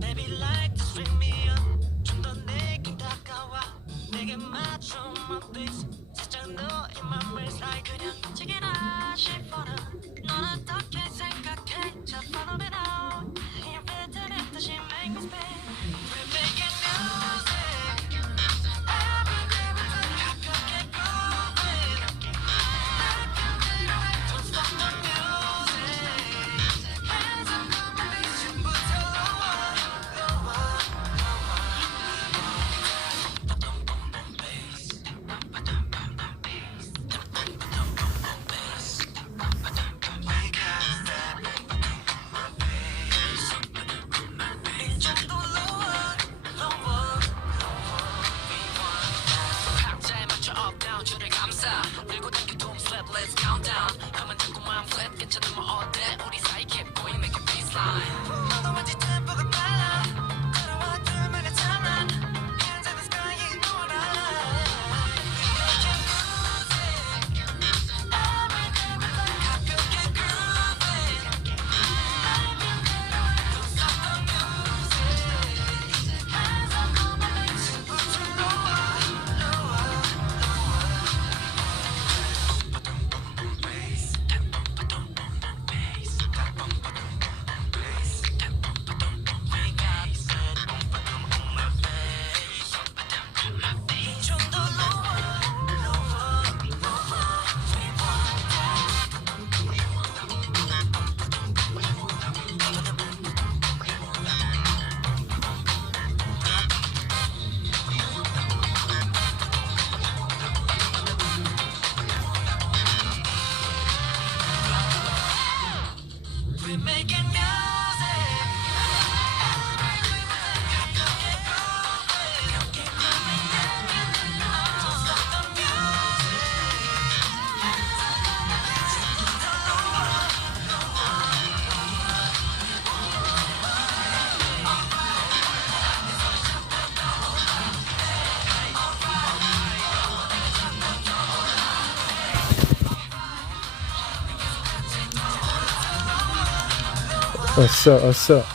baby like to string me up 좀더 내게 다가와 내게 맞춰 my face 살짝 너의 맘을 slide 그냥 지기나 싶어라 넌 어떻게 생각해 자 follow me now 이 패턴에 다시 make me spin We're making music every day we do 가볍게 grooving Don't stop the music hands up on my feet 지금부터 lower lower 박자에 맞춰 up down 줄을 감싸 밀고 당겨 동 slap let's count down 가만 잡고만 flat 괜찮으면 어때 우리 사이 keep going make a baseline 너도 왠지 템포가 빨라 걸어와 둘만의 timeline hands in the sky you know what I like Making music every day we play 가볍게 grooving Don't stop the music hands up on my feet 지금부터 lower lower 좀더 lower We're making music 가볍게 grooving Don't stop the music What's up? What's up?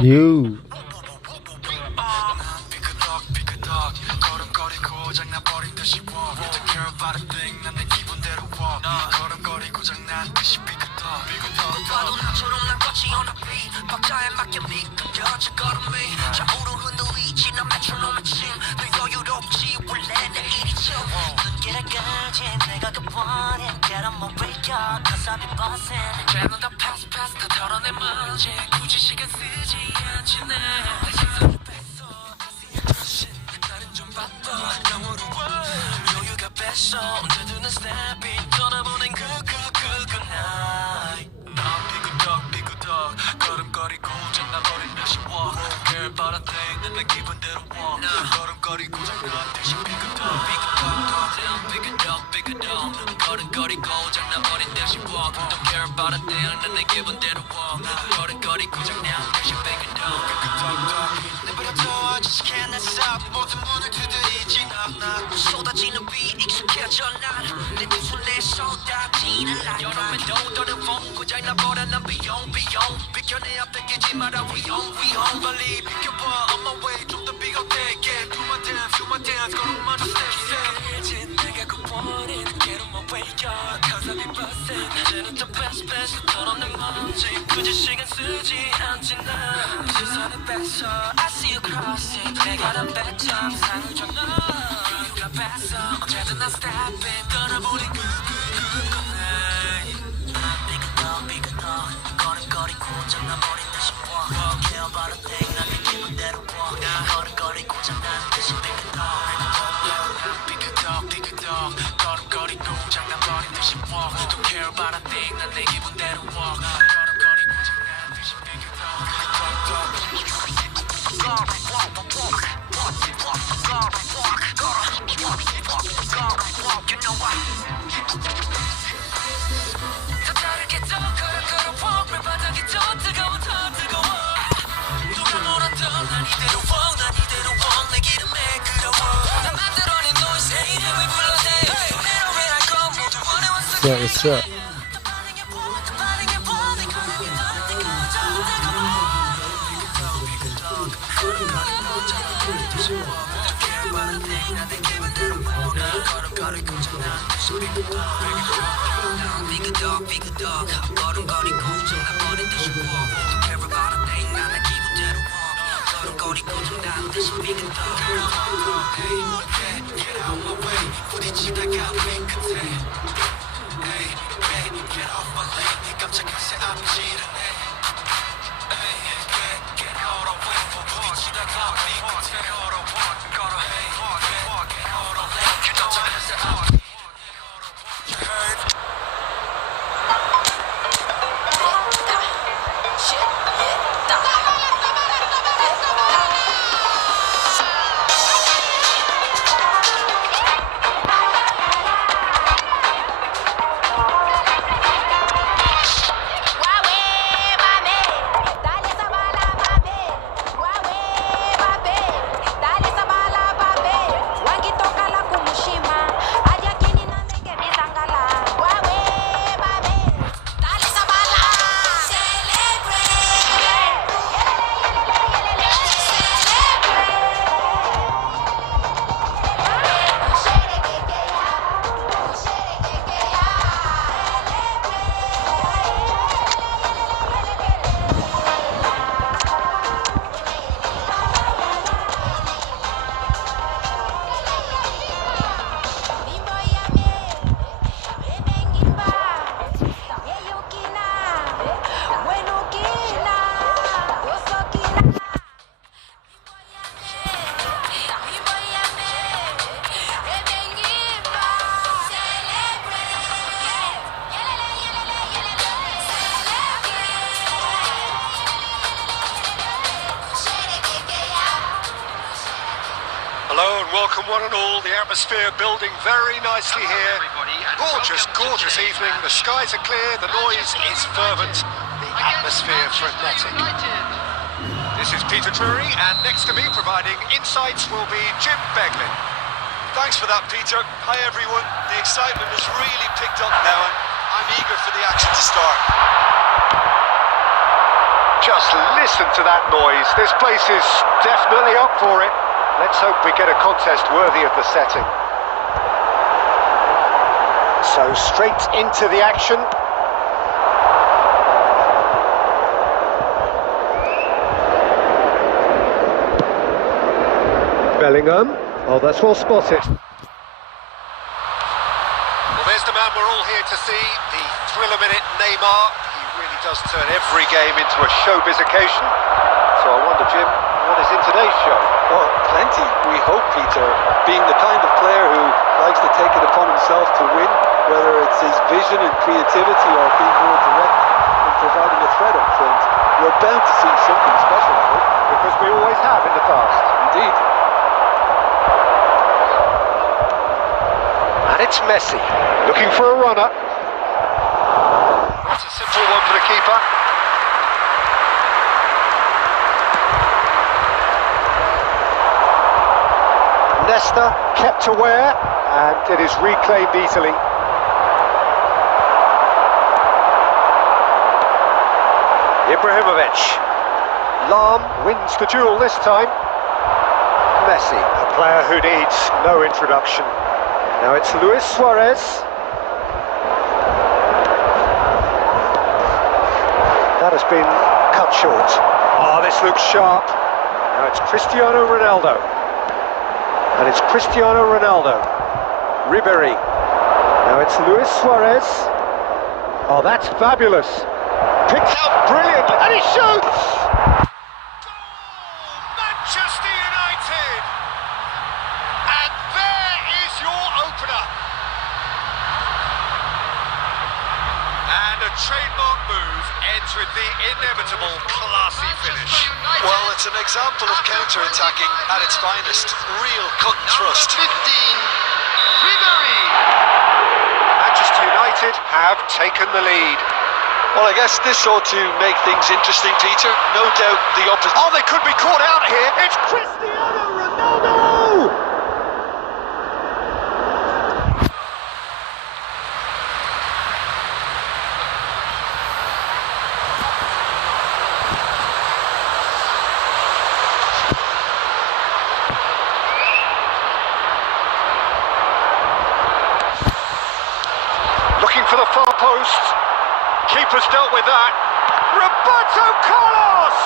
You. 삐그덕 걸음거리고 장난버린 듯이 walk You don't care about a thing 난 내 기분대로 walk 걸음거리고 장난듯이 삐그덕 봐도 나처럼 난 거치 on the beat 박자에 맞게 미끄러져 걸음이 좌우로 흔들리지 난 메트로놈의 침너 여유롭지 원래 내 일이죠 눈길에까지 내가 그 원해 Get on my radar cause I'll be bossing 쟤는 다 pass pass 다 털어내만지 굳이 시간 쓰지 않지 내 시선을 뺐어 다시 나는 좀 바빠 너무로 여유가 뺐어 언제든 난 snap이 떠나보낸 그그 night 난 삐그덕 걸음거리고 장난거린 듯이 walk Care about a thing 난 내 기분대로 walk 걸음거리고 장난듯이 삐그덕 걸음거리고 장난거린 듯이 walk Don't care about a thing 난 내 기분대로 walk 걸음거리고 장난듯이 삐그덕 내버려둬 just can't stop 모든 문을 두드리지 knock 쏟아지는 비 익숙해져 난내 두 손에 쏟아지는 light 여름에도 더러운 고장 나버려 난 비용 비켜내야 뺏기지 마라 위험 빨리 비켜봐 on my way 좀 더 비겁되게 Do my dance 걸음만 더 step 내가 그 원인 Get on my way cause I'll be bustin' 이제는 더 best 털어내 먼지 굳이 시간 쓰지 않지 난 시선을 뺐어 I see you crossing 내가 난 배점 상을 줘 너 여유가 뺐어 언제든 난 stepping 떠나보니 삐그덕 걸음거리고 장난버린 듯이 walk Care about a thing 난 내 기분대로 walk 걸음거리고 장난듯이 삐그덕 걸음거리고 장난버린 듯이 walk Don't care about a thing 난 내 기분대로 walk 걸음거리고 장난듯이 삐그덕 You know why 더 다르게 더 걸어 walk 바닥이 더 뜨거워 누가 뭐라던 난 이대로 walk 내 기름에 끓여워 난 만들어낸 noise 내 이름을 불러내 노래로 왜날 건 모두 원해왔어 What's up? 더 빠르게 걸음걸이 고장난 듯이 삐그덕 걸음걸이 고장나버린 듯이 walk Don't care about a thing 난 내 기분대로 walk 걸음걸이 고장난 듯이 삐그덕 Hey, get out my way 부딪히다가 맨 끝에 Hey, get off my lane 깜짝이야 앞 지르네 Hey, get out of way 부딪히다가 맨 끝에 걸어 Hey, get out of lane 깜짝이야 앞 You heard? Hello and welcome one and all. The atmosphere building very nicely here. Gorgeous, gorgeous evening. The skies are clear, the noise is fervent, the atmosphere frenetic. This is Peter Drury, and next to me providing insights will be Jim Beglin. Thanks for that, Peter. Hi everyone. The excitement has really picked up now and I'm eager for the action to start. Just listen to that noise. This place is definitely up for it. Let's hope we get a contest worthy of the setting. So straight into the action. Bellingham. Oh, that's well spotted. Well, there's the man we're all here to see, the thriller-minute Neymar. He really does turn every game into a showbiz occasion. So I wonder, Jim, what is in today's show? Well, plenty, we hope, Peter. Being the kind of player who likes to take it upon himself to win, whether it's his vision and creativity or being more direct in providing a threat up front, we're bound to see something special, I hope. Because we always have in the past. Indeed. And it's Messi, looking for a runner. That's a simple one for the keeper. Nesta kept aware, and it is reclaimed easily. Ibrahimovic. Lahm wins the duel this time. Messi, a player who needs no introduction. Now it's Luis Suarez. That has been cut short. Oh, this looks sharp. Now it's Cristiano Ronaldo. And it's Cristiano Ronaldo. Ribéry. Now it's Luis Suarez. Oh, that's fabulous. Picked out brilliantly. And he shoots! Manchester United! And there is your opener. And a trademark move ends with the inevitable classy finish. Well, it's an example of counter-attacking at its finest. Real cut and thrust. 15, Ribéry. Manchester United have taken the lead. Well, I guess this ought to make things interesting, Peter. No doubt the opposition... Oh, they could be caught out here. It's Cristiano Ronaldo! to the far post. Keeper's dealt with that. Roberto Carlos!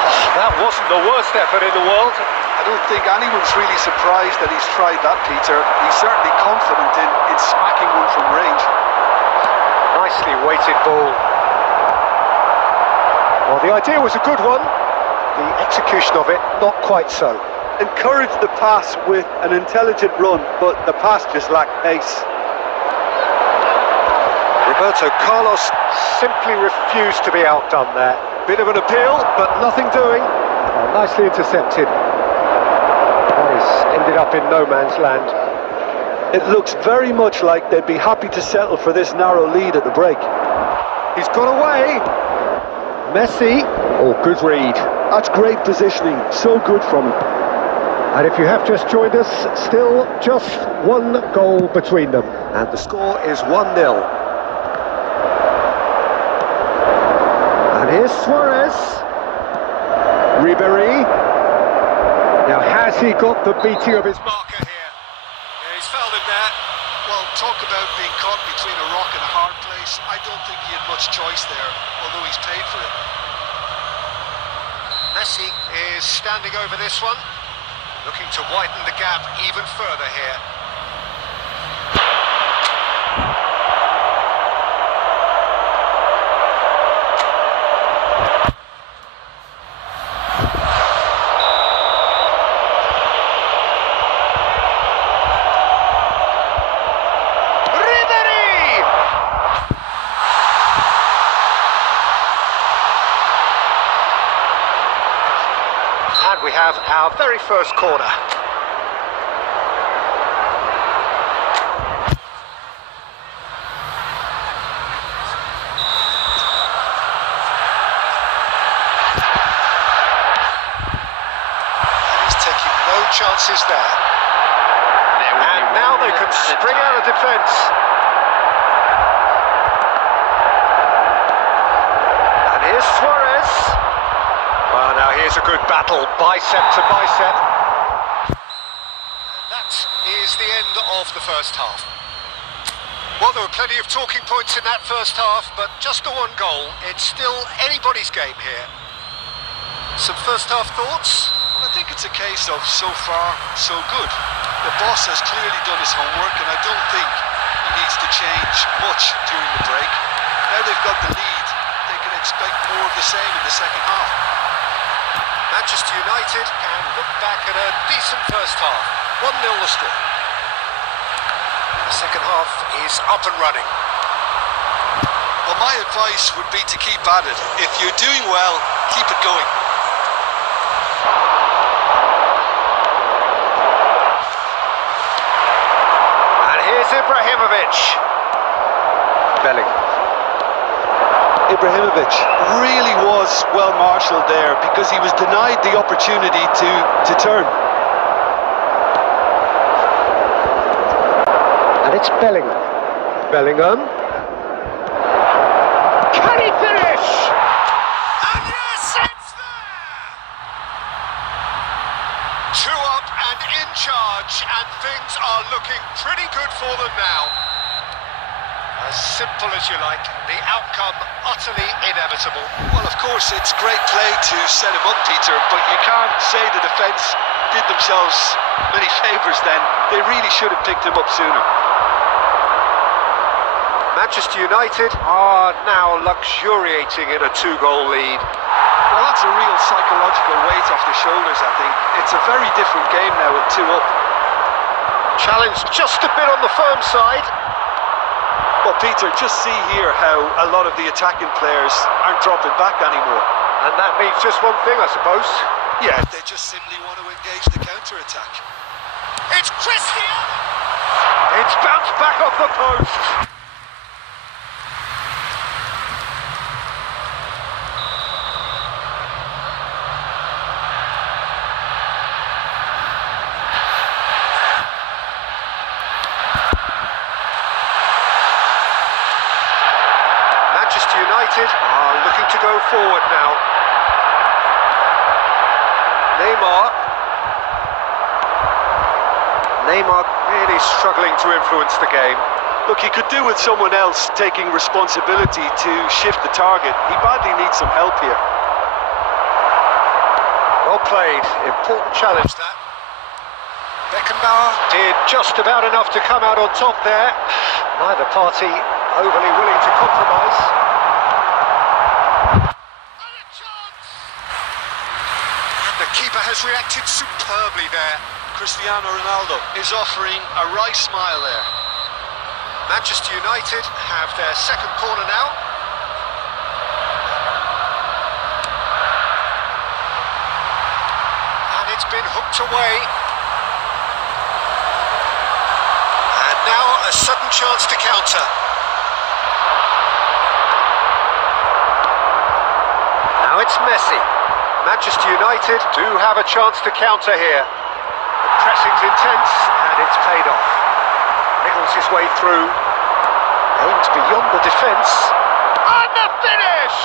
Oh, that wasn't the worst effort in the world. I don't think anyone's really surprised that he's tried that, Peter. He's certainly confident in smacking one from range. Nicely weighted ball. Well, the idea was a good one. The execution of it, not quite so. Encouraged the pass with an intelligent run, but the pass just lacked pace. Roberto Carlos simply refused to be outdone there. Bit of an appeal, but nothing doing. Oh, nicely intercepted. Paris ended up in no man's land. It looks very much like they'd be happy to settle for this narrow lead at the break. He's got away. Messi. Oh, good read. That's great positioning, so good from him. And if you have just joined us, still just one goal between them. And the score is 1-0. And here's Suarez. Ribéry. Now, has he got the beating of his marker here? Yeah, he's fouled him there. Well, talk about being caught between a rock and a hard place. I don't think he had much choice there, although he's paid for it. Messi is standing over this one, looking to widen the gap even further here. And we have our very first corner. And he's taking no chances there. And now they can spring out of defence. And here's Suarez. Well, now here's a good battle, bicep to bicep. And that is the end of the first half. Well, there were plenty of talking points in that first half, but just the one goal. It's still anybody's game here. Some first half thoughts? Well, I think it's a case of so far, so good. The boss has clearly done his homework, and I don't think he needs to change much during the break. Now they've got the lead, they can expect more of the same in the second half. Manchester United can look back at a decent first half. 1-0 the score. The second half is up and running. Well, my advice would be to keep at it. If you're doing well, keep it going. And here's Ibrahimovic. Bellingham. Ibrahimovic really was well marshalled there because he was denied the opportunity to turn. And it's Bellingham. Bellingham. Can he finish? And yes, it's there! 2 up and in charge, and things are looking pretty good for them now. As simple as you like, the outcome utterly inevitable. Well, of course, it's great play to set him up, Peter, but you can't say the defence did themselves many favours then. They really should have picked him up sooner. Manchester United are now luxuriating in a 2-goal lead. Well, that's a real psychological weight off the shoulders, I think. It's a very different game now with 2 up. Challenge just a bit on the firm side. Well, Peter, just see here how a lot of the attacking players aren't dropping back anymore. And that means just one thing, I suppose. Yeah, they just simply want to engage the counter-attack. It's Cristiano! It's bounced back off the post. Manchester United are looking to go forward now. Neymar really struggling to influence the game. Look, he could do with someone else taking responsibility to shift the target. He badly needs some help here. Well played, important challenge that. Beckenbauer did just about enough to come out on top there. Neither party overly willing to compromise. And the keeper has reacted superbly there. Cristiano Ronaldo is offering a wry smile there. Manchester United have their second corner now. And it's been hooked away. And now a sudden chance to counter. Now it's Messi. Manchester United do have a chance to counter here. The pressing's intense and it's paid off. Niggles his way through, aims beyond the defence, and the finish!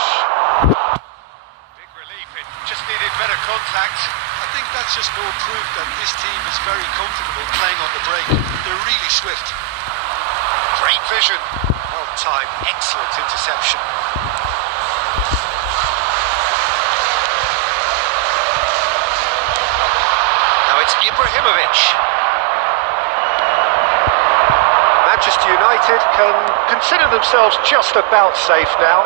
Big relief, it just needed better contact. I think that's just more proof that this team is very comfortable playing on the break. They're really swift. Great vision, well timed, excellent interception. Now it's Ibrahimovic. Manchester United can consider themselves just about safe now.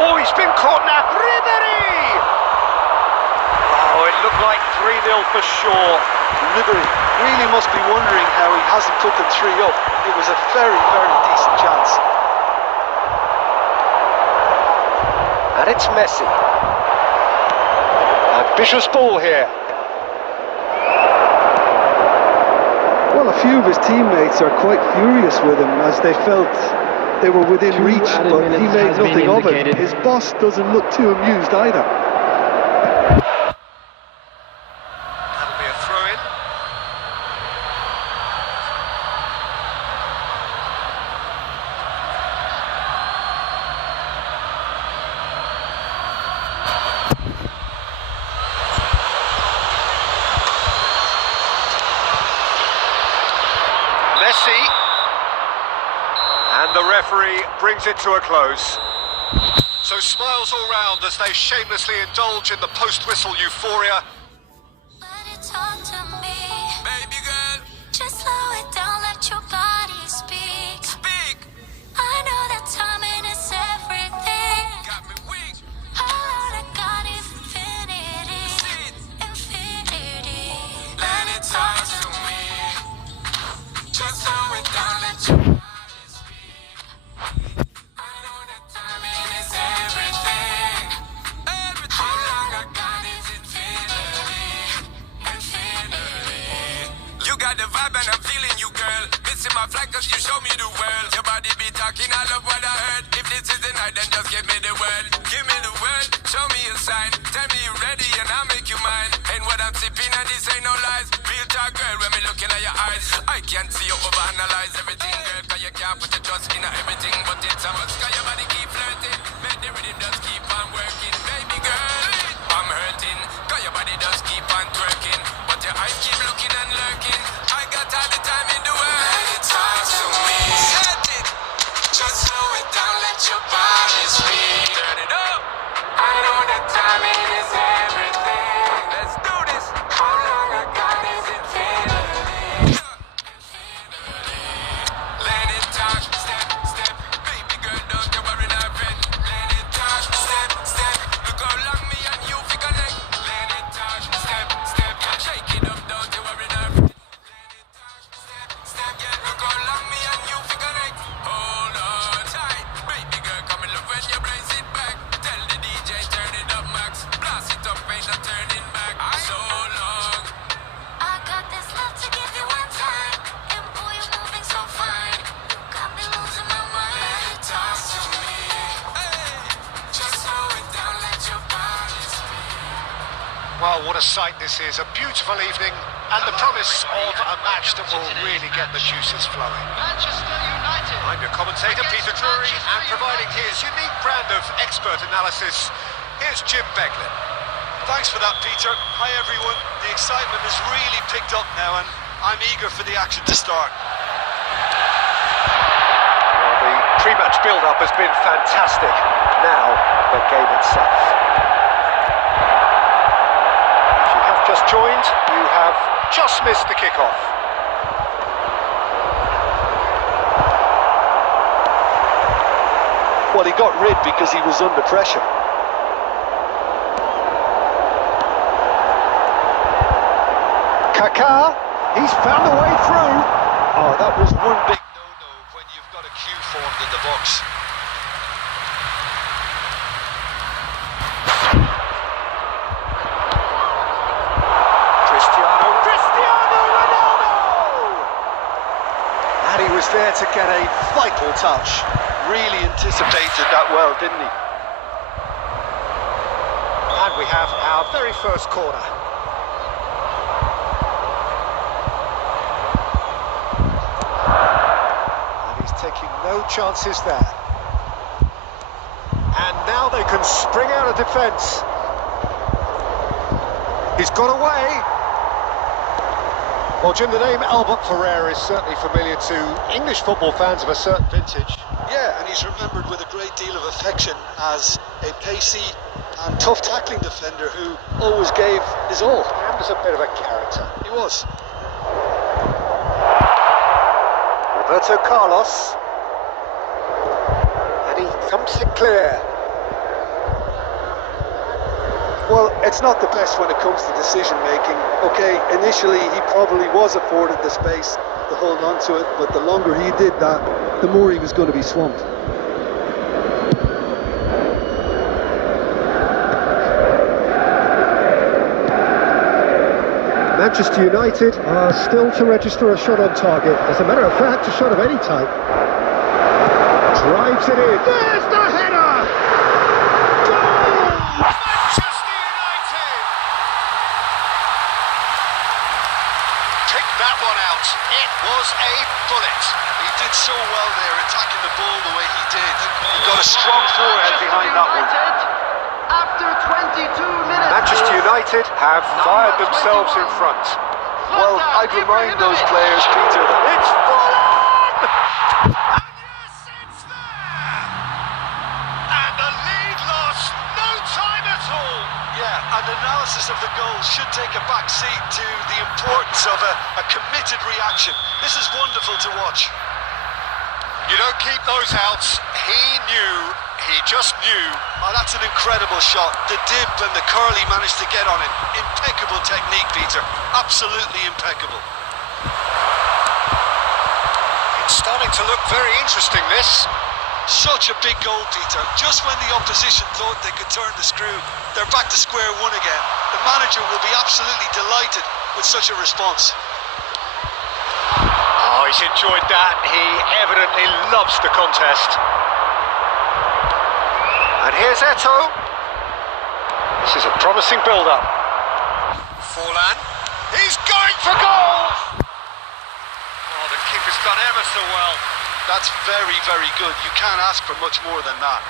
Oh, he's been caught now. Ribéry! Oh, it looked like 3-0 for sure. Ribéry really must be wondering how he hasn't put them 3 up. It was a very, very decent chance. And it's Messi. Ambitious ball here. Well, a few of his teammates are quite furious with him as they felt they were within reach, but he made nothing of it. His boss doesn't look too amused either. That'll be a throw-in. Messi, and the referee brings it to a close. So smiles all round as they shamelessly indulge in the post-whistle euphoria. Let it talk to me, Baby girl, just slow it down, let your body speak. speak. I know that timing is everything. Got me weak. All I got is infinity, Sit. infinity. Let it talk to me. Just slow it down, let your body speak. I know that timing is everything. Everything. How long I got is infinity. Infinity. You got the vibe and I'm feeling you, girl. Missing my flight cause you show me the world. Your body be talking, I love what I heard. If this is the night, then just give me the word. Give me the word, show me a sign. Tell me you're ready and I'll make you mine. And what I'm sipping and this ain't no lies. Real talk, girl, when me looking at your eyes. I can't see you overanalyze everything, girl. Cause you can't put your trust in everything. But it's a must, cause your body keep flirting. Make the rhythm just keep on working. Baby girl, I'm hurting. Cause your body just keep on twerking. But your eyes keep looking and lurking. I got all the time in the world. Let it talk to me. Set it. Just slow it down, let your body speak. Turn it up. I know that timing is everything. Let's do this. How long I got is infinity. Let it talk, step, step. Baby girl, don't you worry, not friend. Let it talk, step, step. Look how long me and you fi connect. Let it talk, step, step. Shake it up, don't you worry, not friend. Let it talk, step, step. Yeah, look how long me and you fi connect. Hold on tight, baby girl, come and love when you brace it back. Tell the DJ turn it up, max. Blast it up, ain't no turning back. So long. I got this love to give you one time, and boy you're moving so fine. You got me losing my mind. Let it talk to me. Hey, just slow it down, let your body speak. Well, what a sight this is. A beautiful evening and the promise of a match that will really get the juices flowing. Manchester United. I'm your commentator, Peter Drury, and providing his unique brand of expert analysis, here's Jim Beglin. Thanks for that, Peter. Hi, everyone. The excitement has really picked up now, and I'm eager for the action to start. build-up has been fantastic. Now, the game itself. If you have just joined, you have just missed the kick-off. Well, he got rid because he was under pressure. Kaká, he's found a way through. Oh, that was one big no-no when you've got a queue formed in the box. Cristiano Ronaldo! And he was there to get a vital touch. Really anticipated that well, didn't he? And we have our very first corner. And he's taking no chances there. And now they can spring out of defence. He's got away. Well, Jim, the name Albert Ferrer is certainly familiar to English football fans of a certain vintage. Yeah, and he's remembered with a great deal of affection as a pacey and tough tackling defender who always gave his all. And was a bit of a character. He was. Roberto Carlos. And he thumps it clear. Well, it's not the best when it comes to decision making. Okay, initially he probably was afforded the space to hold on to it, but the longer he did that, the more he was going to be swamped. Manchester United are still to register a shot on target. As a matter of fact, a shot of any type. Drives it in. There's the header! Goal! Manchester United! Pick that one out. It was a bullet. He did so well there, attacking the ball the way he did. He got a strong forehead behind that one. After 22 minutes. Manchester United have fired themselves in front. Well, I'd remind those players, Peter, that It's Fulham! And yes, it's there! And the lead lost no time at all. yeah, and analysis of the goal should take a back seat to the importance of a committed reaction. This is wonderful to watch. You don't keep those outs. He knew. He just knew. Oh, that's an incredible shot. The dip and the curl he managed to get on it. Impeccable technique, Peter. Absolutely impeccable. It's starting to look very interesting, this. Such a big goal, Peter. Just when the opposition thought they could turn the screw, they're back to square one again. The manager will be absolutely delighted with such a response. Oh, he's enjoyed that. He evidently loves the contest. And here's Eto'o. This is a promising build-up. Forlan. He's going for goal! Oh, the keeper's done ever so well. That's very, very good. You can't ask for much more than that.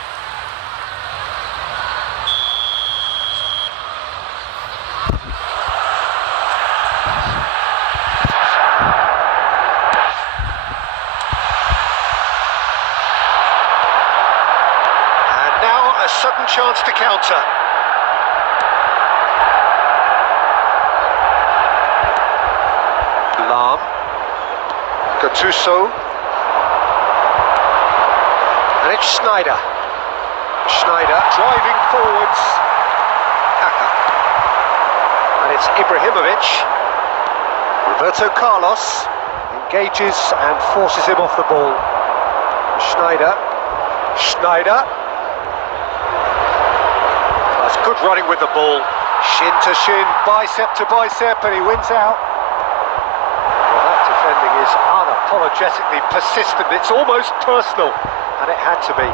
And now a sudden chance to counter. Lahm. Gattuso. And it's Schneider. Schneider driving forwards. Kaká. And it's Ibrahimovic. Roberto Carlos engages and forces him off the ball. Schneider. Schneider. That's good running with the ball. Shin to shin, bicep to bicep, and he wins out. Well, that defending is unapologetically persistent. It's almost personal. And it had to be.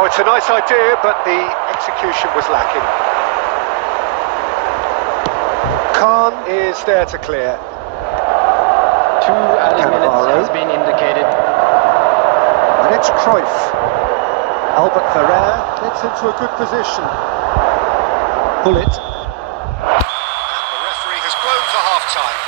Oh, it's a nice idea, but the execution was lacking. Khan is there to clear. 2 added minutes has been indicated. And it's Cruyff. Albert Ferrer gets into a good position. Bullet. And the referee has blown for half-time.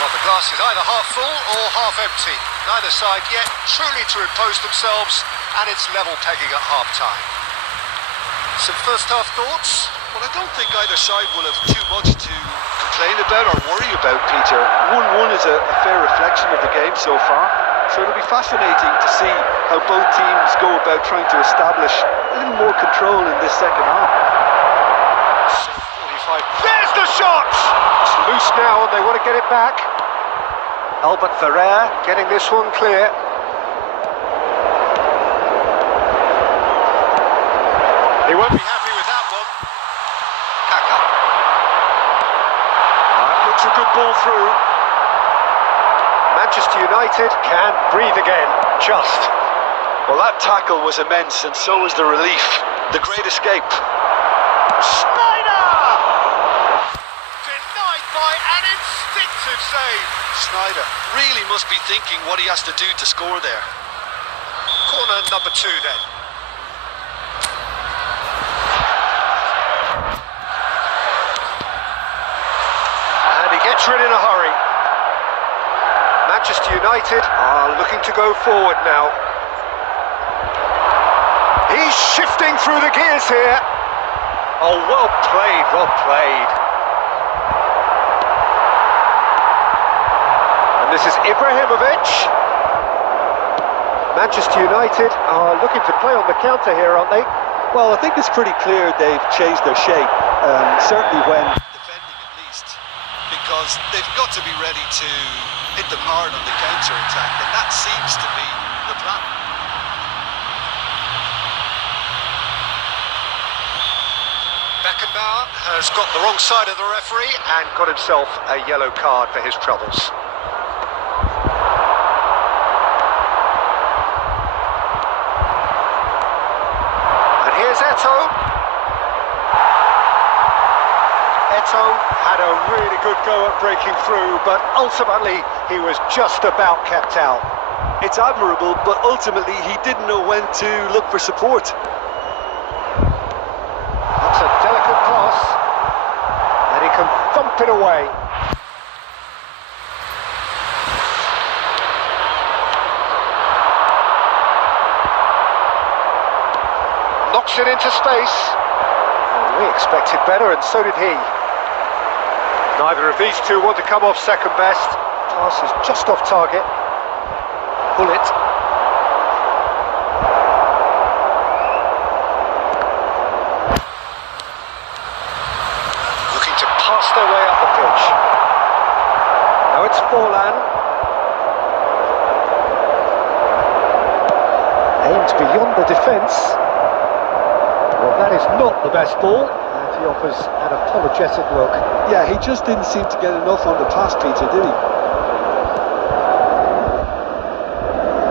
Well, the glass is either half full or half empty. Neither side yet truly to impose themselves, and it's level pegging at half-time. Some first-half thoughts? Well, I don't think either side will have too much to complain about or worry about, Peter. 1-1 is a fair reflection of the game so far. So it'll be fascinating to see how both teams go about trying to establish a little more control in this second half. 45. There's the shot! It's loose now and they want to get it back. Albert Ferrer getting this one clear. He won't be happy with that one. Kaka. That looks a good ball through. Manchester United can breathe again, just. Well, that tackle was immense, and so was the relief. The great escape. Snyder! Denied by an instinctive save. Snyder really must be thinking what he has to do to score there. Corner number 2 then. And he gets rid in a hurry. Manchester United are looking to go forward now. He's shifting through the gears here. Oh, well played, well played. And this is Ibrahimovic. Manchester United are looking to play on the counter here, aren't they? Well, I think it's pretty clear they've changed their shape, certainly when defending at least, because they've got to be ready to hit them hard on the counter-attack, and that seems to be the plan. Beckenbauer has got the wrong side of the referee and got himself a yellow card for his troubles. And here's Eto'o. Eto'o had a really good go at breaking through, but ultimately he was just about kept out. It's admirable, but ultimately he didn't know when to look for support. That's a delicate pass, and he can thump it away. Knocks it into space. Oh, we expected better, and so did he. Neither of these two want to come off second best. Pass is just off target. Bullet. Looking to pass their way up the pitch. Now it's Forlan. Aimed beyond the defence. Well, that is not the best ball. And he offers an apologetic look. Yeah, he just didn't seem to get enough on the pass, Peter, did he?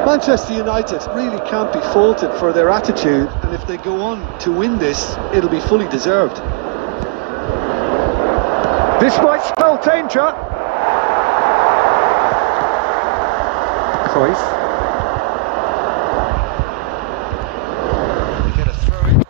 Manchester United really can't be faulted for their attitude, and if they go on to win this, it'll be fully deserved. This might spell danger. Cruyff. Get a throw in.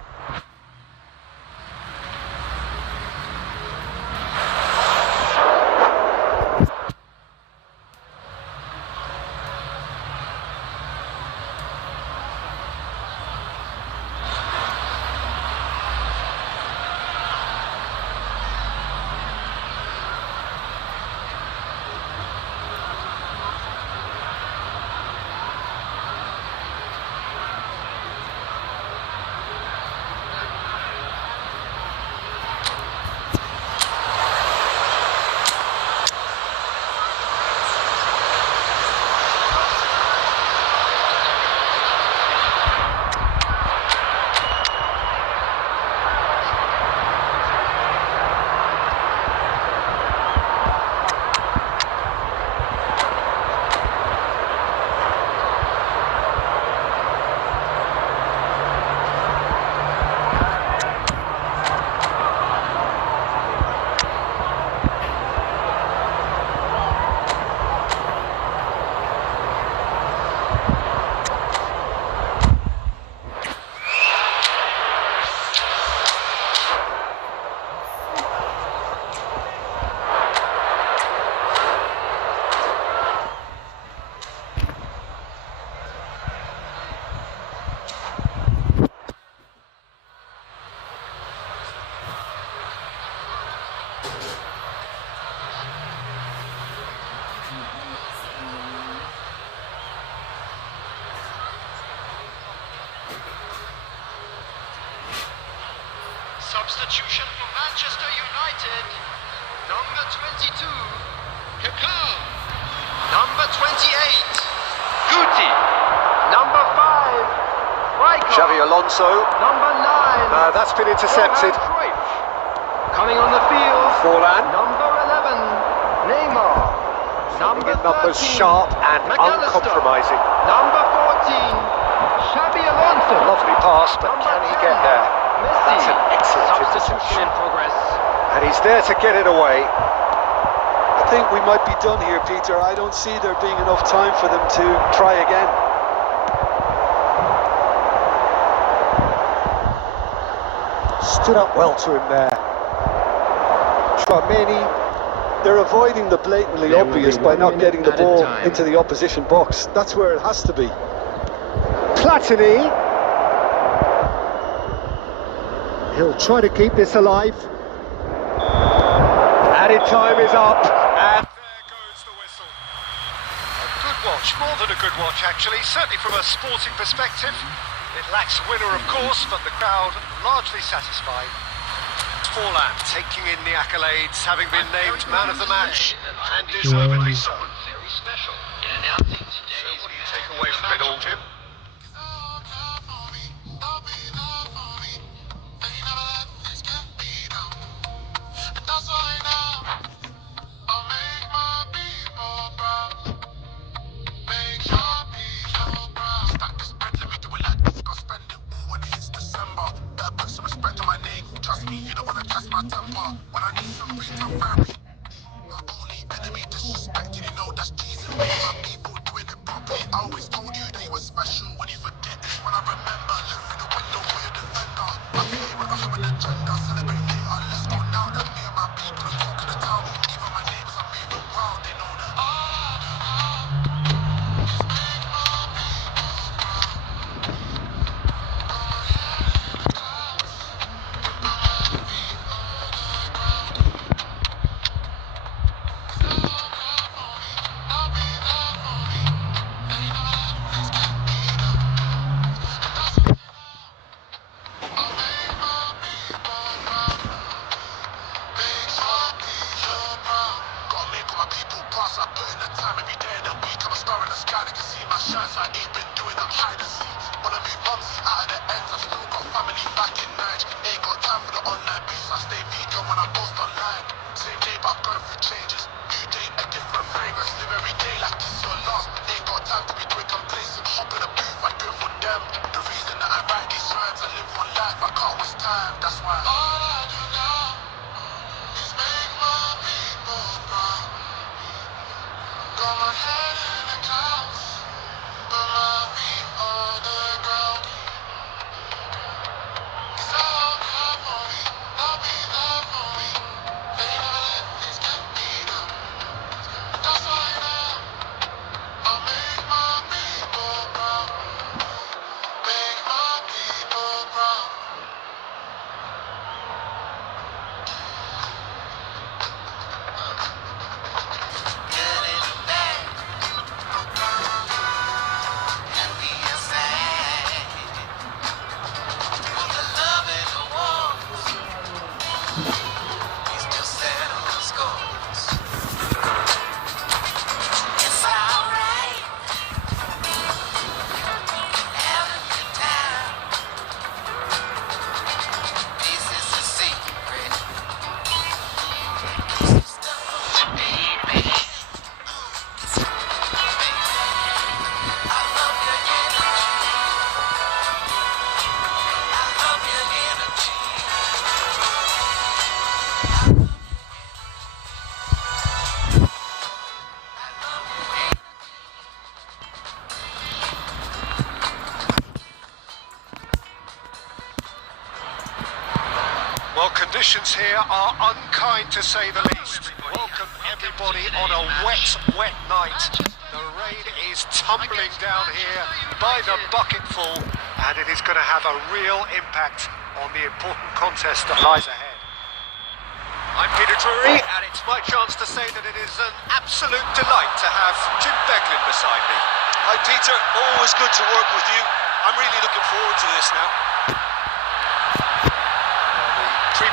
substitution for Manchester United. Number 22, Kakao. Number 28, Guti. Number 5, Rijkaard. Xavi Alonso. Number 9, That's been intercepted. Johan Cruyff. Coming on the field, Forlan. number 11, Neymar. Number In numbers 13, sharp and McAllister. uncompromising. Number 14, Xabi Alonso. Lovely pass, but Number can he 10, get there? Messi. That's an excellent Substitution interception. in progress. And he's there to get it away. I think we might be done here, Peter. I don't see there being enough time for them to try again. Stood up well to him there. Tchouameni. They're avoiding the blatantly There will obvious be by 1 not minute getting the added ball time. into the opposition box. That's where it has to be. Platini. He'll try to keep this alive. Added time is up. And there goes the whistle. A good watch, more than a good watch actually, certainly from a sporting perspective. It lacks a winner of course, but the crowd largely satisfied. Forlan taking in the accolades, having been named man of the match, and deservedly so. Very special in announcing So what do you take away from it all, Jim? Well, conditions here are unkind to say the least. Welcome everybody on a wet, wet night. The rain is tumbling down here by the bucketful, and it is going to have a real impact on the important contest that lies ahead. I'm Peter Drury, and it's my chance to say that it is an absolute delight to have Jim Beglin beside me. Hi Peter, always good to work with you. I'm really looking forward to this now. The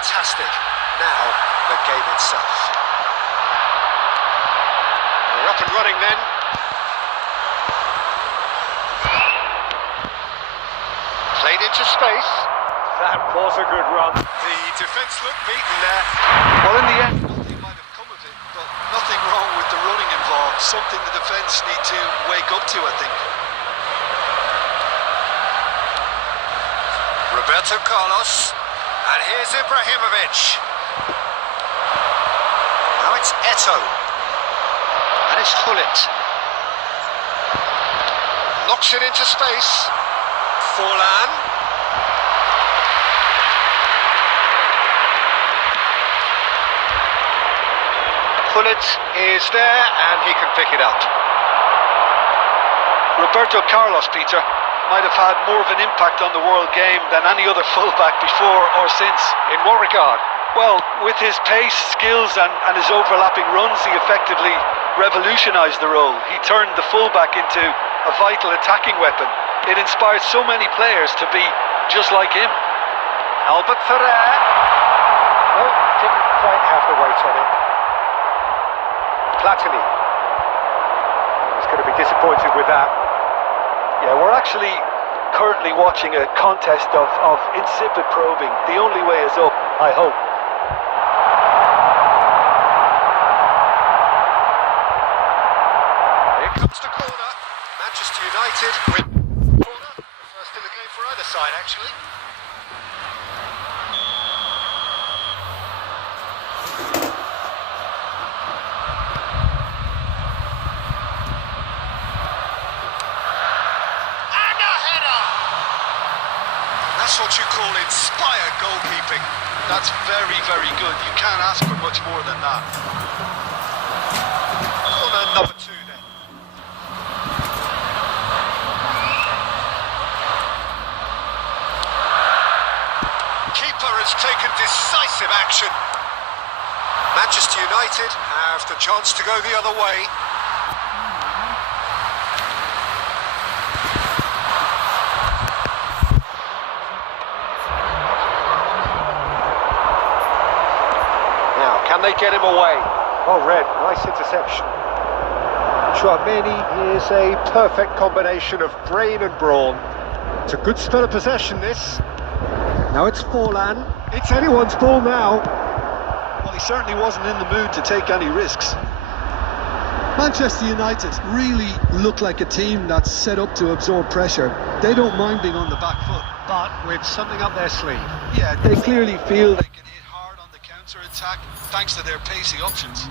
fantastic. Now, the game itself. We're up and running then. Played into space. That was a good run. The defence looked beaten there. Well, in the end, Nothing might have come of it, but nothing wrong with the running involved. Something the defence need to wake up to, I think. Roberto Carlos. And here's Ibrahimovic. Now it's Eto'o. And it's Hullet. Knocks it into space. Forlan. Hullet is there and he can pick it up. Roberto Carlos, Peter, might have had more of an impact on the world game than any other fullback before or since. In what regard? Well, with his pace, skills and his overlapping runs, he effectively revolutionised the role. He turned the fullback into a vital attacking weapon. It inspired so many players to be just like him. Albert Ferrer. No, didn't quite have the weight on it. Platini. He's going to be disappointed with that. Yeah, we're actually currently watching a contest of insipid probing. The only way is up, I hope. Here comes the corner. Manchester United with corner. The first in the game for either side, actually. That's what you call inspired goalkeeping. That's very, very good. You can't ask for much more than that. Corner number 2 then. Keeper has taken decisive action. Manchester United have the chance to go the other way. Can they get him away? Oh, Red, nice interception. Chouameni is a perfect combination of brain and brawn. It's a good spell of possession, this. Now it's Forlan. It's anyone's ball now. Well, he certainly wasn't in the mood to take any risks. Manchester United really look like a team that's set up to absorb pressure. They don't mind being on the back foot. But with something up their sleeve. Yeah, they clearly feel they can hit hard on the counter-attack thanks to their pacey options.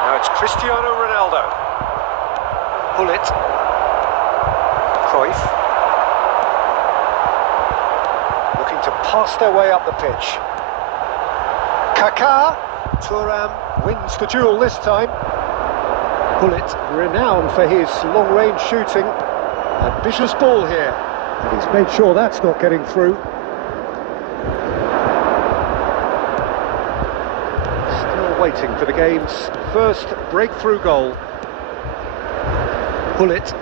Now it's Cristiano Ronaldo. Hullet. Cruyff. Looking to pass their way up the pitch. Kaká. Thuram wins the duel this time. Hullet, renowned for his long-range shooting. Ambitious ball here. And he's made sure that's not getting through. Still waiting for the game's first breakthrough goal. Hullet.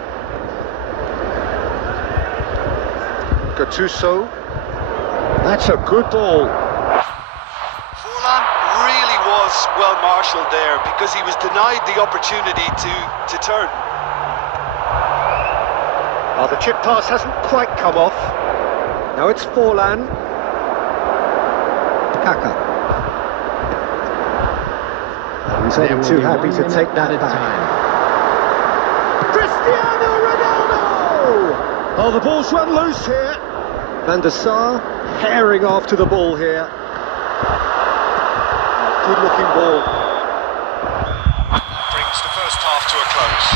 Gattuso. That's a good ball. Forlan really was well marshalled there because he was denied the opportunity to turn. Oh, the chip pass hasn't quite come off. Now it's Forlan. Kaká. He's only too happy to take that back. Cristiano Ronaldo! Oh, the ball's run loose here. Van der Sar herring after the ball here. Good looking ball. Brings the first half to a close.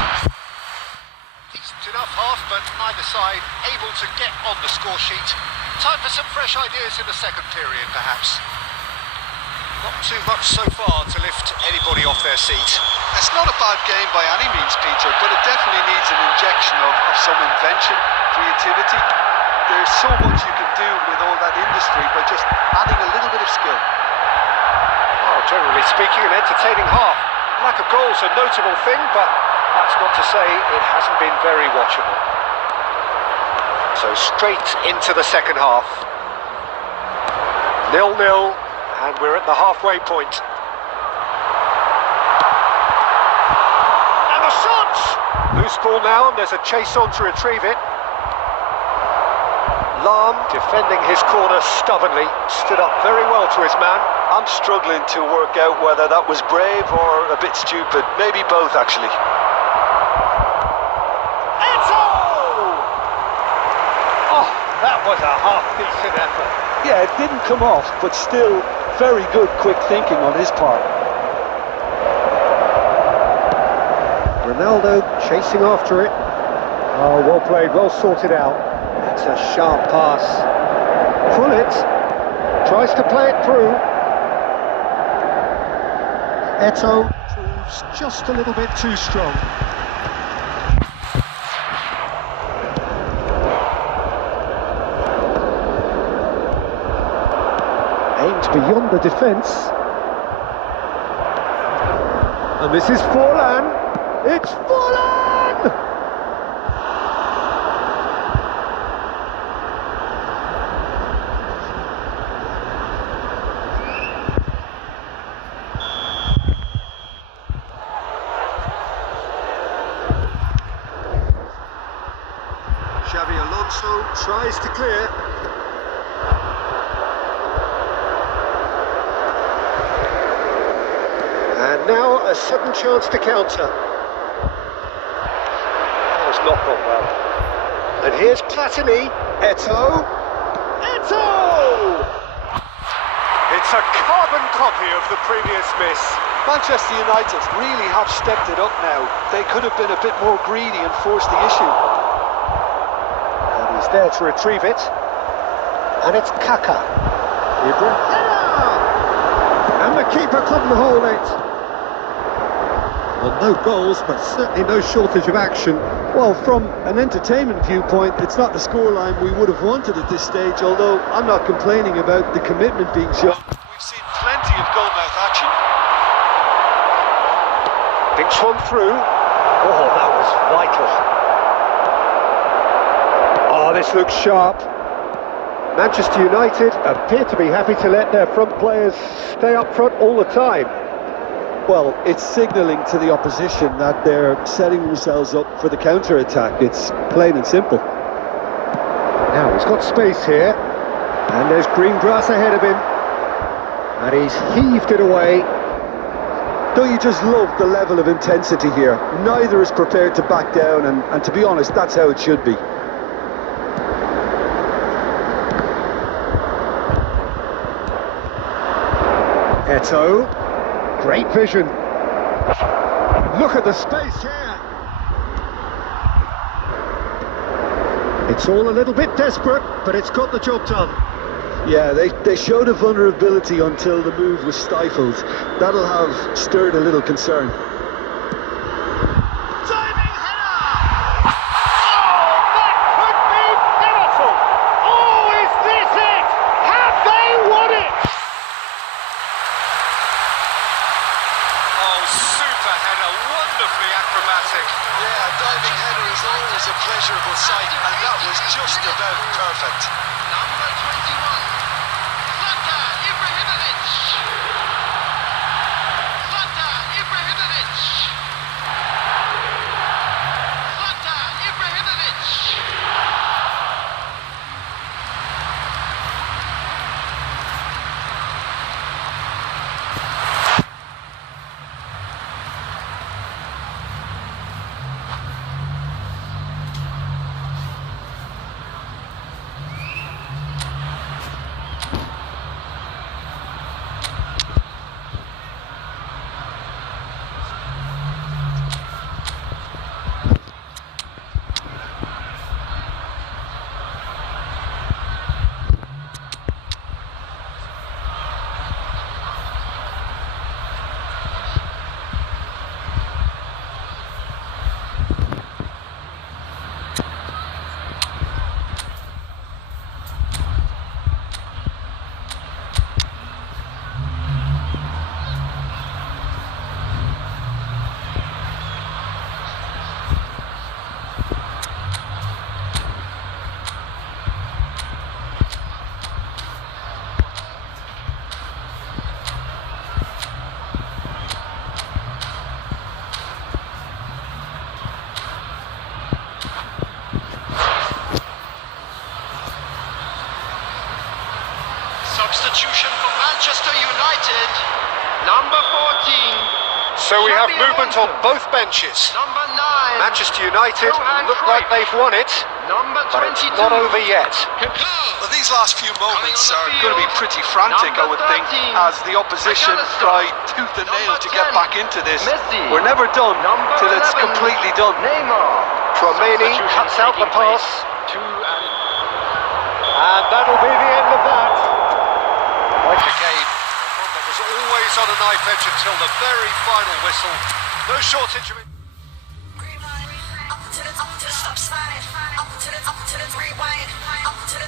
Decent enough half, but neither side able to get on the score sheet. Time for some fresh ideas in the second period, perhaps. Not too much so far to lift anybody off their seat. It's not a bad game by any means, Peter, but it definitely needs an injection of some invention, creativity. There's so much you can do with all that industry by just adding a little bit of skill. Well, generally speaking, an entertaining half. Lack of goals a notable thing, but that's not to say it hasn't been very watchable. So straight into the second half. 0-0, and we're at the halfway point. And the shot! Loose ball now, and there's a chase on to retrieve it. Lahm, defending his corner stubbornly, stood up very well to his man. I'm struggling to work out whether that was brave or a bit stupid. Maybe both, actually. Oh, that was a half-decent effort. Yeah, it didn't come off, but still very good quick thinking on his part. Ronaldo chasing after it. Oh, well played, well sorted out. That's a sharp pass. Pullet tries to play it through. Eto'o proves just a little bit too strong. Aimed beyond the defence. And this is Forlan. It's Forlan! Xabi Alonso tries to clear. And now a sudden chance to counter. That has not gone well. And here's Platini. Eto'o. Eto'o! It's a carbon copy of the previous miss. Manchester United really have stepped it up now. They could have been a bit more greedy and forced the issue. And he's there to retrieve it. And it's Kaka. Ibrahima! And the keeper couldn't hold it. Well, no goals, but certainly no shortage of action. Well, from an entertainment viewpoint, it's not the scoreline we would have wanted at this stage, although I'm not complaining about the commitment being shown. We've seen plenty of goal-mouth action. Dinks one through. Oh, that was vital. Oh, this looks sharp. Manchester United appear to be happy to let their front players stay up front all the time. Well, it's signalling to the opposition that they're setting themselves up for the counter-attack. It's plain and simple. Now he's got space here, and there's green grass ahead of him, and he's heaved it away. Don't you just love the level of intensity here? Neither is prepared to back down, and to be honest, that's how it should be. Eto'o, great vision. Look at the space here. It's all a little bit desperate, but it's got the job done. Yeah, they showed a vulnerability until the move was stifled. That'll have stirred a little concern. Diving header! Oh, that could be pivotal! Oh, is this it? Have they won it? Oh, super header, wonderfully acrobatic. Yeah, a diving header is always a pleasurable sight, and that was just about perfect. Number 21, Zlatan Ibrahimovic. Zlatan Ibrahimovic. Zlatan Ibrahimovic. Number 14. So we have Xabi movement on Alonso. both benches. Number 9. Manchester United Johan look like Cruyff. they've won it, Number but it's 22. not over yet. Well, these last few moments Coming on are the going to be field, pretty frantic, I number would think, 13, as the opposition McAllister. try tooth and nail Number to get 10, back into this. Messi. We're never done Number till it's 11, completely done. Neymar. Chouameni cuts out the pass, and that'll be the end of that. Like a game, one that was always on a knife edge until the very final whistle. No shortage of it. Up to the stop sign, up to the rewind, up to the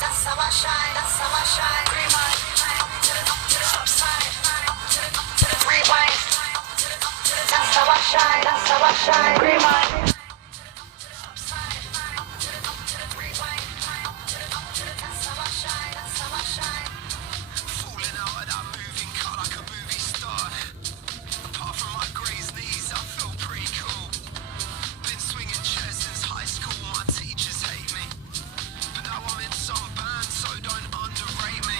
that's how I shine, that's how I shine. Rewind, up to the stop sign, up to the rewind, up to the that's how I shine, that's how I shine. Rewind. Stop sign, up to the rewind, up to the that's how I shine, that's how I shine. Falling out of that moving car like a movie star. Apart from my grazed knees, I feel pretty cool. Been swinging chairs since high school, my teachers hate me. But now I'm in some band, so don't underrate me.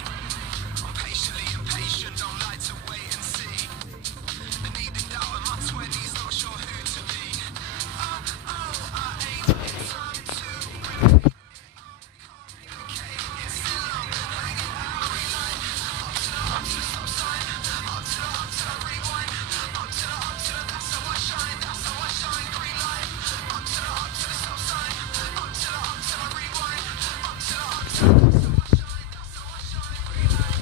I'm patiently impatient, don't like to wait and see. And needing doubt in my 20s, not sure who to be. I ain't time to win. Okay, it's still I'm hanging out. Up to the stop sign, up to the rewind, up to the that's how I shine, that's how I shine. Green light, up to the stop sign, up to the rewind, up to the that's how I shine, that's how I shine. Green light.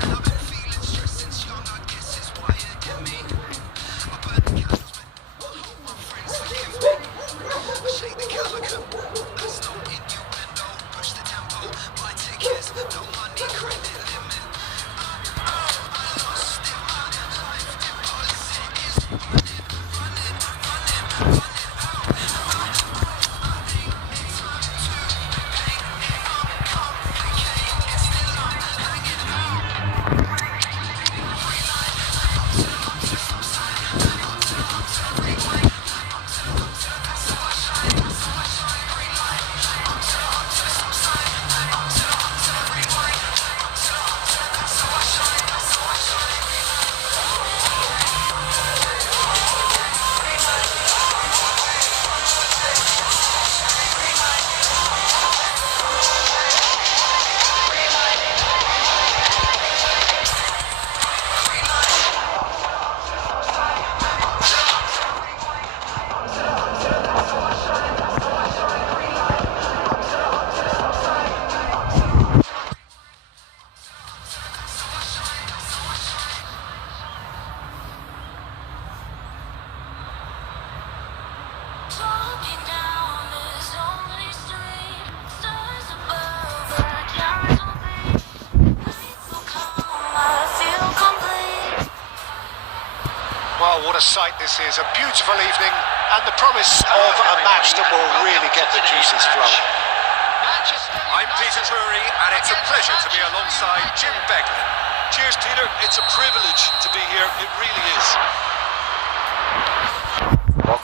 And I've been feeling stressed since young, I guess it's why you get me. I burn the candles, but I hope my friends forgive me. I shake the calico, that's no innuendo. Push the tempo, buy tickets, no money, credit limit. I lost it, my life deposit is running out. I ain't time to paint it uncomplicate. It's still I'm hanging out. Walking down this lonely street, stars above, the candles beat. Nights will come, I feel complete. Well, what a sight this is. A beautiful evening and the promise of a match that will really get the juices flowing. I'm Peter Drury, and it's a pleasure to be alongside Jim Beglin. Cheers, Peter. It's a privilege to be here. It really is.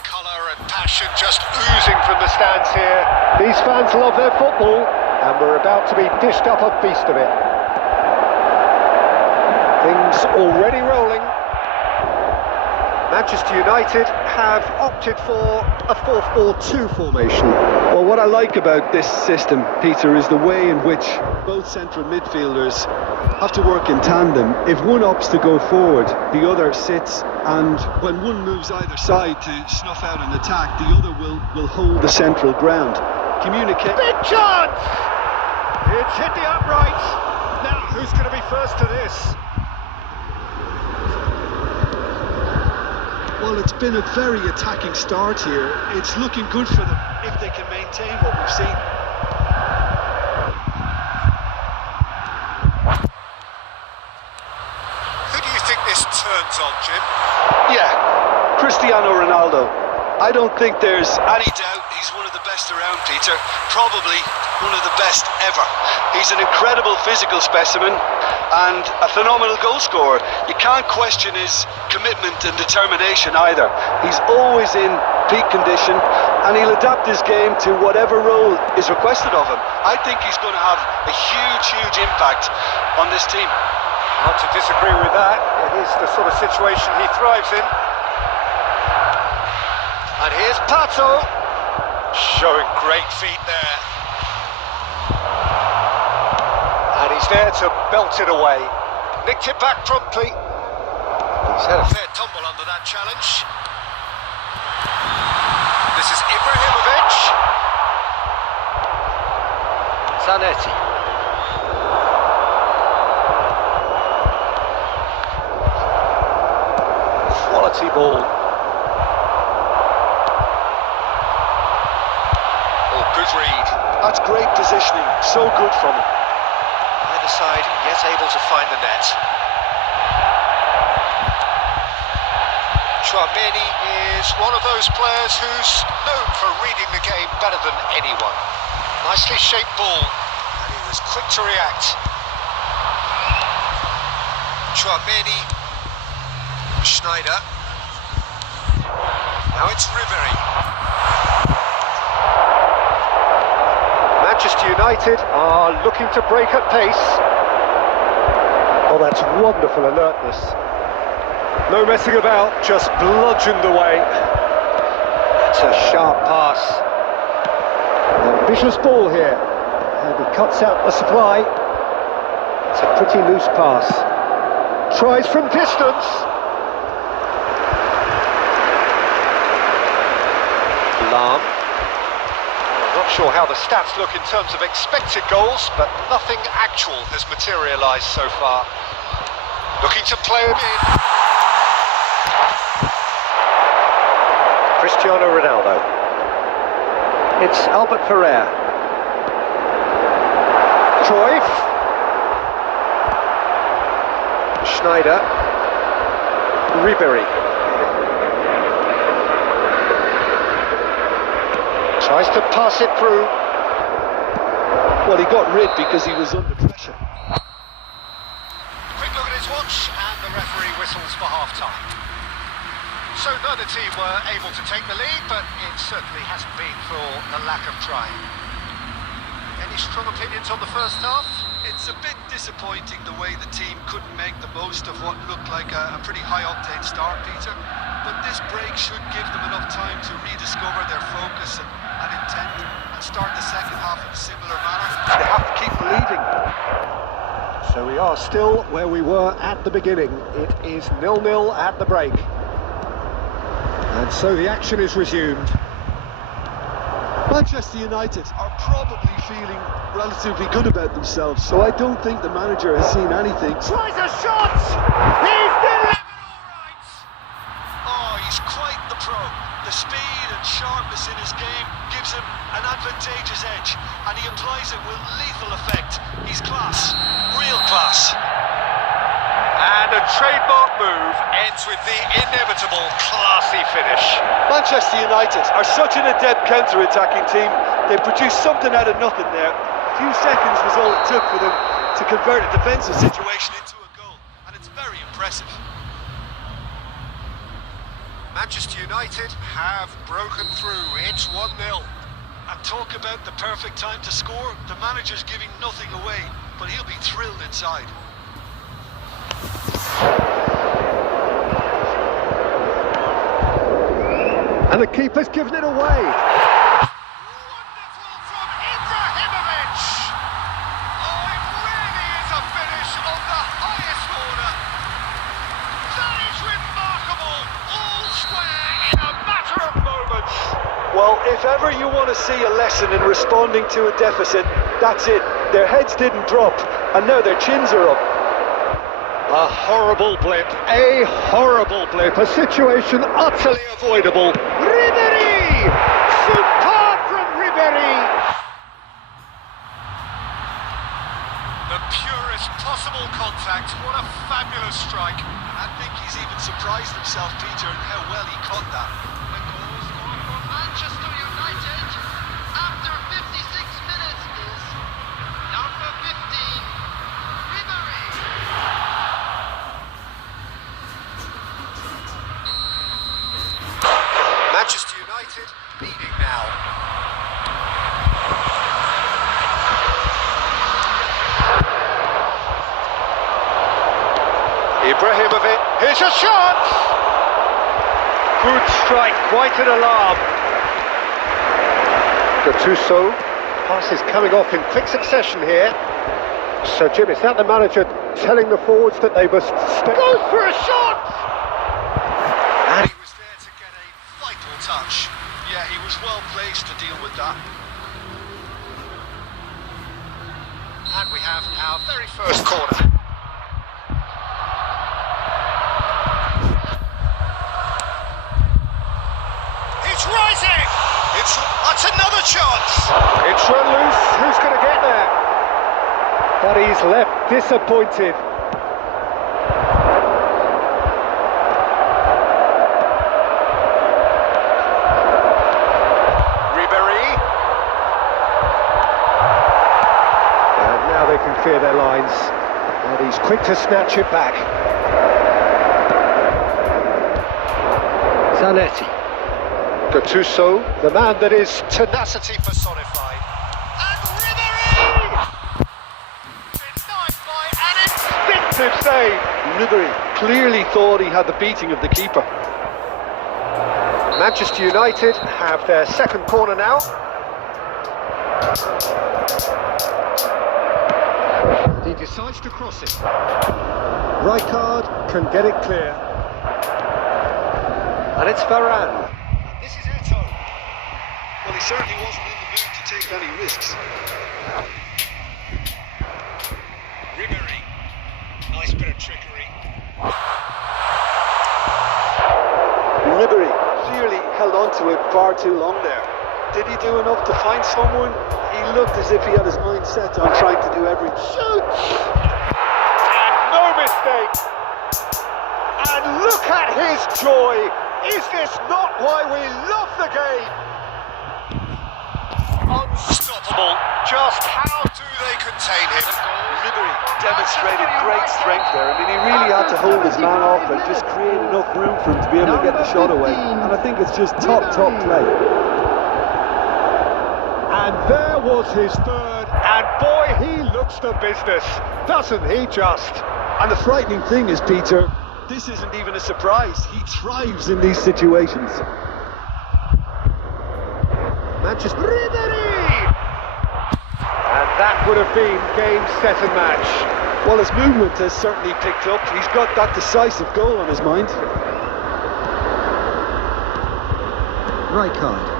Colour and passion just oozing from the stands here. These fans love their football, and we're about to be dished up a feast of it. Things already rolling. Manchester United have opted for a 4-4-2 formation. Well, what I like about this system, Peter, is the way in which both central midfielders have to work in tandem. If one opts to go forward, the other sits, and when one moves either side to snuff out an attack, the other will hold the central ground. Communicate. Big chance! It's hit the uprights. Now, who's going to be first to this? Well, it's been a very attacking start here. It's looking good for them if they can maintain what we've seen. Who do you think this turns on, Jim? Yeah, Cristiano Ronaldo. I don't think there's any doubt he's one of the best around, Peter. Probably one of the best ever. He's an incredible physical specimen and a phenomenal goal scorer. You can't question his commitment and determination either. He's always in peak condition and he'll adapt his game to whatever role is requested of him. I think he's going to have a huge impact on this team. Hard to disagree with that. It is the sort of situation he thrives in. And here's Pato, showing great feet there. And he's there to belt it away. Nicked it back promptly. He's had a fair tumble under that challenge. This is Ibrahimovic. Zanetti. Quality ball. Oh, good read. That's great positioning, so good from him. Either side yet able to find the net. Chouameni is one of those players who's known for reading the game better than anyone. Nicely shaped ball, and he was quick to react. Chouameni, Schneider. Now it's Ribery. Manchester United are looking to break at pace. Oh, that's wonderful alertness. No messing about, just bludgeoned away. That's a sharp pass. Ambitious ball here. And he cuts out the supply. It's a pretty loose pass. Tries from distance. Lam. I'm not sure how the stats look in terms of expected goals, but nothing actual has materialised so far. Looking to play it in. Cristiano Ronaldo. It's Albert Ferrer. Cruyff. Schneider. Ribery. Tries to pass it through. Well, he got rid because he was under pressure. Quick look at his watch, and the referee whistles for half-time. So neither team were able to take the lead, but it certainly hasn't been for the lack of trying. Any strong opinions on the first half? It's a bit disappointing the way the team couldn't make the most of what looked like a pretty high-octane start, Peter. But this break should give them enough time to rediscover their focus and intent and start the second half in a similar manner. They have to keep believing. So we are still where we were at the beginning. It is 0-0 at the break. And so the action is resumed. Manchester United are probably feeling relatively good about themselves, so I don't think the manager has seen anything. Tries a shot! He's delivered all right! Oh, he's quite the pro. The speed and sharpness in his game gives him an advantageous edge, and he applies it with lethal effect. He's class, real class. And a trademark move ends with the inevitable classy finish. Manchester United are such an adept counter-attacking team. They produced something out of nothing there. A few seconds was all it took for them to convert a defensive situation into a goal, and it's very impressive. Manchester United have broken through. It's 1-0. And talk about the perfect time to score. The manager's giving nothing away, but he'll be thrilled inside. And the keeper's given it away. Wonderful from Ibrahimovic. Oh, it really is a finish of the highest order. That is remarkable. All square in a matter of moments. Well, if ever you want to see a lesson in responding to a deficit, that's it. Their heads didn't drop, and now their chins are up. A horrible blip, a situation utterly avoidable. Ribery! Superb from Ribery! The purest possible contact, what a fabulous strike. I think he's even surprised himself, Peter, in how well he caught that. The goal scored for Manchester United after 56 minutes is leading now. Ibrahimovic, here's a shot! Good strike, quite an alarm. Gattuso, pass is coming off in quick succession here. So Jim, is that the manager telling the forwards that they must stay? Goes for a shot! And he was there to get a vital touch. Yeah, he was well placed to deal with that. And we have our very first corner. It's rising! That's another chance! It's run loose, who's going to get there? But he's left disappointed. Ribéry. And now they can clear their lines. And he's quick to snatch it back. Zanetti. Gattuso, the man that is tenacity personified. And Ribéry! Denied by an Instinctive save. Ribéry clearly thought he had the beating of the keeper. Manchester United have their second corner now. He decides to cross it. Rijkaard can get it clear. And it's Varane. This is Eto'o. Well, he certainly wasn't in the mood to take any risks. Ribéry. Nice bit of trickery. Ribéry clearly held on to it far too long there. Did he do enough to find someone? He looked as if he had his mind set on trying to do everything. Shoots! And no mistake! And look at his joy! Is this not why we love the game? unstoppable. Just how do they contain him? Ribéry demonstrated great strength there. I mean, he really had to hold his man off and just create enough room for him to be able to get the shot away. And I think it's just top play. And there was his third, and boy, he looks the business, doesn't he just? And the frightening thing is, Peter, this isn't even a surprise. He thrives in these situations. Manchester Ribéry! And that would have been game, set and match. Well, his movement has certainly picked up. He's got that decisive goal on his mind. Rijkaard.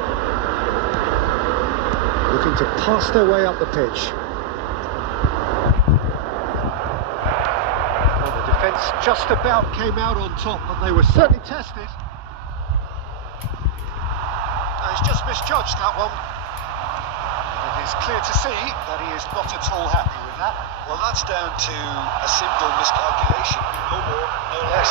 Looking to pass their way up the pitch. Well, the defence just about came out on top, but they were certainly tested. No, he's just misjudged that one. It is clear to see that he is not at all happy with that. Well, that's down to a simple miscalculation. No more, no less.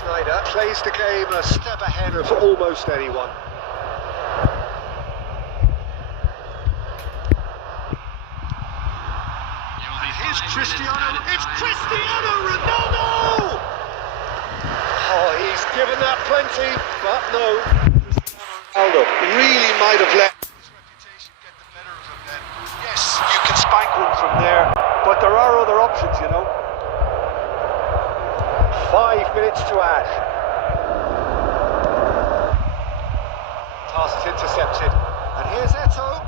Schneider plays the game a step ahead of almost anyone. Here's Cristiano, it's Cristiano Ronaldo! Oh, he's given that plenty, but no. Ronaldo really might have let His reputation get the better of him then. Yes, you can spank one from there, but there are other options, you know. 5 minutes to add. Pass is intercepted. And here's Eto'o.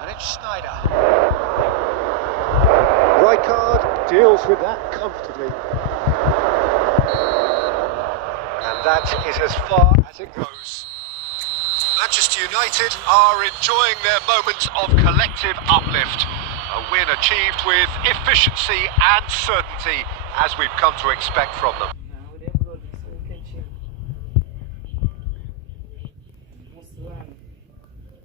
And it's Schneider. Rijkaard deals with that comfortably. And that is as far as it goes. Manchester United are enjoying their moment of collective uplift. A win achieved with efficiency and certainty, as we've come to expect from them.